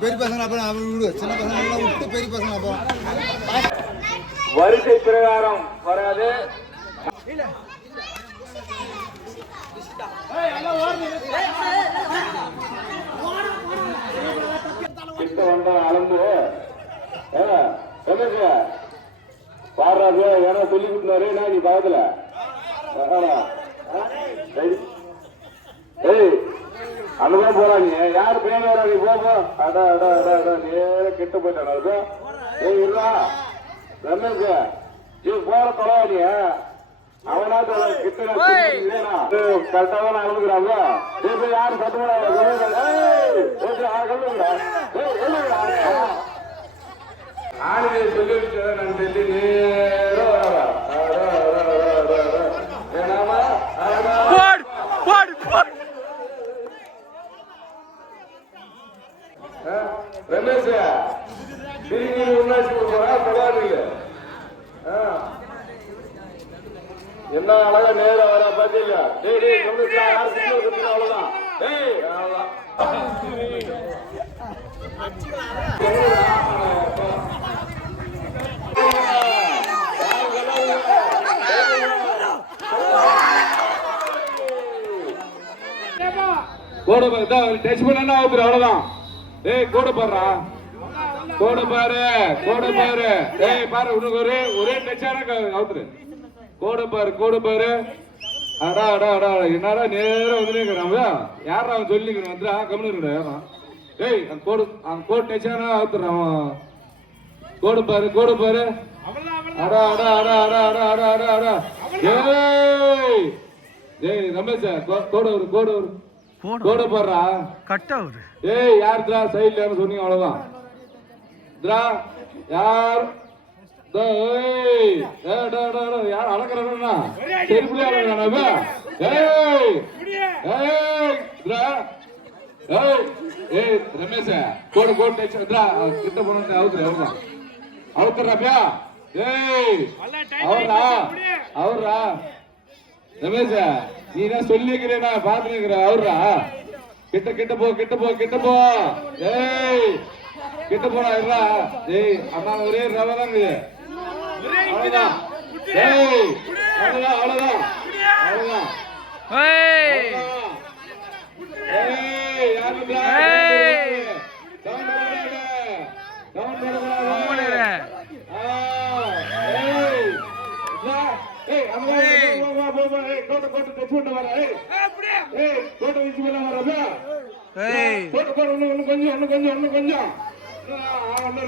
பெரிய பசங்க அப்புறம் விடு, சின்ன பசங்க விட்டு பெரிய பசங்க அப்புறம் வரிசை பிரகாரம் வராது. கிட்ட வந்தா அளந்து பாடுறாரு ஏன்னா சொல்லி கொடுத்தாரு. நீ பாக்கல அங்கதான் போறாங்க. யாரு பேர் வரா? நீ போ. அடா அடா அடா அடா நேர கிட்ட போயிட்டான். இல்லா ரமேஷ் நீ போற தொலைவாடி அவனா கிட்ட கரெக்டா தான் நடந்துக்கிறாங்க. யாரு சத்தமா ஆளுநை சொல்லி வச்சத நான் சொல்லி நேரம் ரமேஷ் திரும்பி உன்னாச்சு போறாரு. என்ன அழகா நேரம் வர பாத்தீங்களா? அவ்வளவுதான். கோடு டச் பண்ணா அவ்வளவுதான். ஏய் கோடு பாடுறா, கோடு பாரு, கோடு பாரு. ஏய் பாரு உனக்கு ஒரே டச்சான அவுத்துரு. கோடு பாரு, கோடு பாரு. அடா அடா அடா என்னடா நேரம் வந்துருக்கிறான். யாரா அவன் சொல்லிக்கிறான் வந்துடா கம்முன்னு யாரா. ஏய் அந்த கோடு டச்சானா அவுத்துறான். கோடு பாரு, கோடு பாரு. அடா அடா அடா அடா அடா அடா அடா அடா. ஏய் ஏய் ரமேஷ் கோடு ஒரு கோடு ஒரு கோடு போடுறா. கட்டா ஒரு ஏய் யாருடா சைடுல சொன்னீங்க அவ்வளவுதான். யார் யார் அழகிறா செருப்புல ரமேஷ கோடு கோடு கிட்ட போன அவுத்துரு அவ்வளவுதான். அவுத்துறாப்பியா? ஏய் அவரா அவரா ரமேஷ நீ தான் சொல்லிக்கிறேனா பாத்துக்கிற அவரா. கிட்ட கிட்ட போ, கிட்ட போ, கிட்ட போ. ஏய் கிட்ட போனா இல்ல. ஏய் அம்மா ஒரே ரவதாங்க. அவ்வளவுதான். ஏய் அவ்வளவுதான் அவ்வளவுதான் அவ்வளவுதான். ஏய் ஏய் யாருடா? ஏய் டவுன் போடுங்க, டவுன் போடுங்க. ஏய் ஏய் அம்மா போ போ. ஏய் கோட்ட கோட்ட டச் பண்ண வர. ஏய் அப்படியே. ஏய் கோட்ட விச்சு பண்ண வரதா. ஏய் கோட்ட கோட்ட இன்னும் கொஞ்சம் இன்னும் கொஞ்சம் இன்னும் கொஞ்சம்.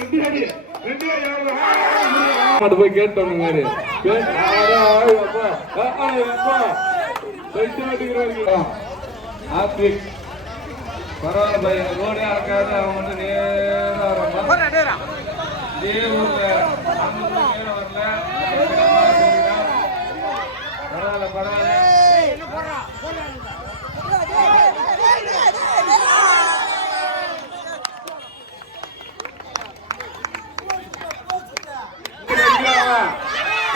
ரெண்டு அடி ரெண்டு அடி போய் கேட்டோம் மாதிரி பரவாயில்ல பையன் ரோடே அறக்காது. அவன் வந்து நேரம் வரல. பரவாயில்ல பரவாயில்ல.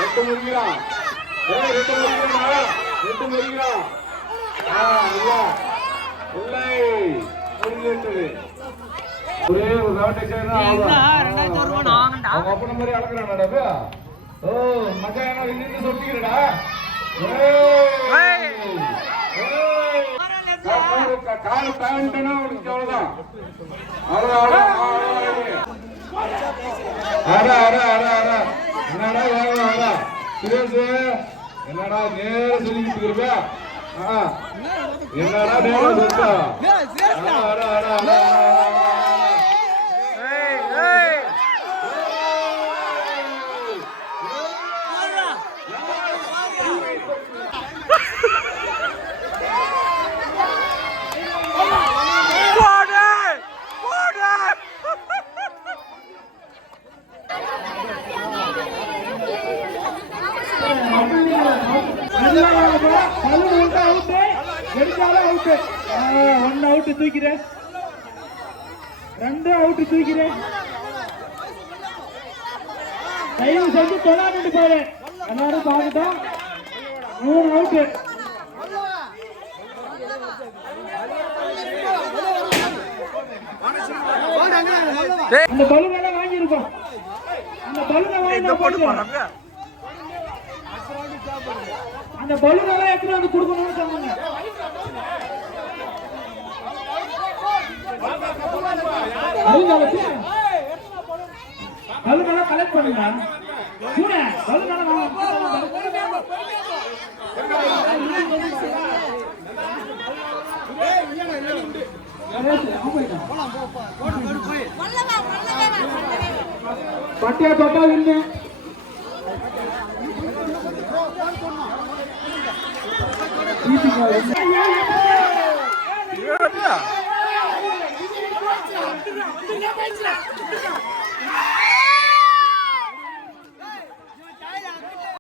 ரெண்டு முறிகிறான். ரெண்டு முறிகிறான். ரெண்டு முறிகிறான். ஒரே ஒரு அவங்க அப்பன மாதிரி அழகிறான்டா. ஓ மச்சா என்ன இன்னும் சொல்லிக்கிறடா. கால் பேண்டனா உனக்கு அவ்வளவுதான். என்னடா வேற சுரேஷ் என்னடா நேர சொல்லிக்கிட்டு இருப்பா. என்னடா நேர சொல்லிட்டா. ஒன்னு அவுட் தூக்கிறேன், ரெண்டு அவுட் தூக்கிறேன். தயவு செஞ்சு தொடாமட்டு போயிரு. எல்லாரும் பார்த்துட்டோம். 3 அவுட்டு. அந்த பலூனை வாங்கியிருக்கோம். அந்த பலூனை வாங்கி அந்த பலூனெல்லாம் எடுத்துட்டு வந்து கொடுக்கணும்னு சொன்னாங்க. பலூனெல்லாம் கலெக்ட் பண்ணுங்க. பலூனெல்லாம் பட்டியா தொட்டா வின்னு